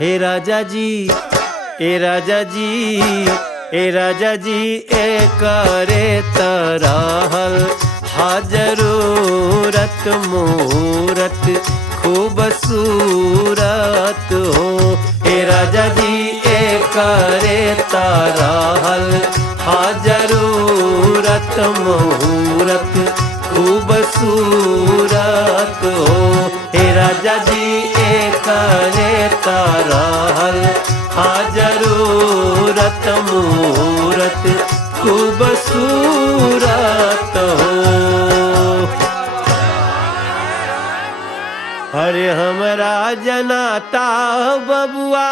हे राजा जी, ए राजा जी, ए राजा जी, ए करे तरहल हा जरूरत मूरत खूबसूरत हो। ए राजा जी, ए करे तरहल हा जरूरत मूरत खूबसूरत हो। हे राजा जी, ए करे तरहल हा जरूरत मूरत खूबसूरत हो। अरे हमरा जनाता बबुआ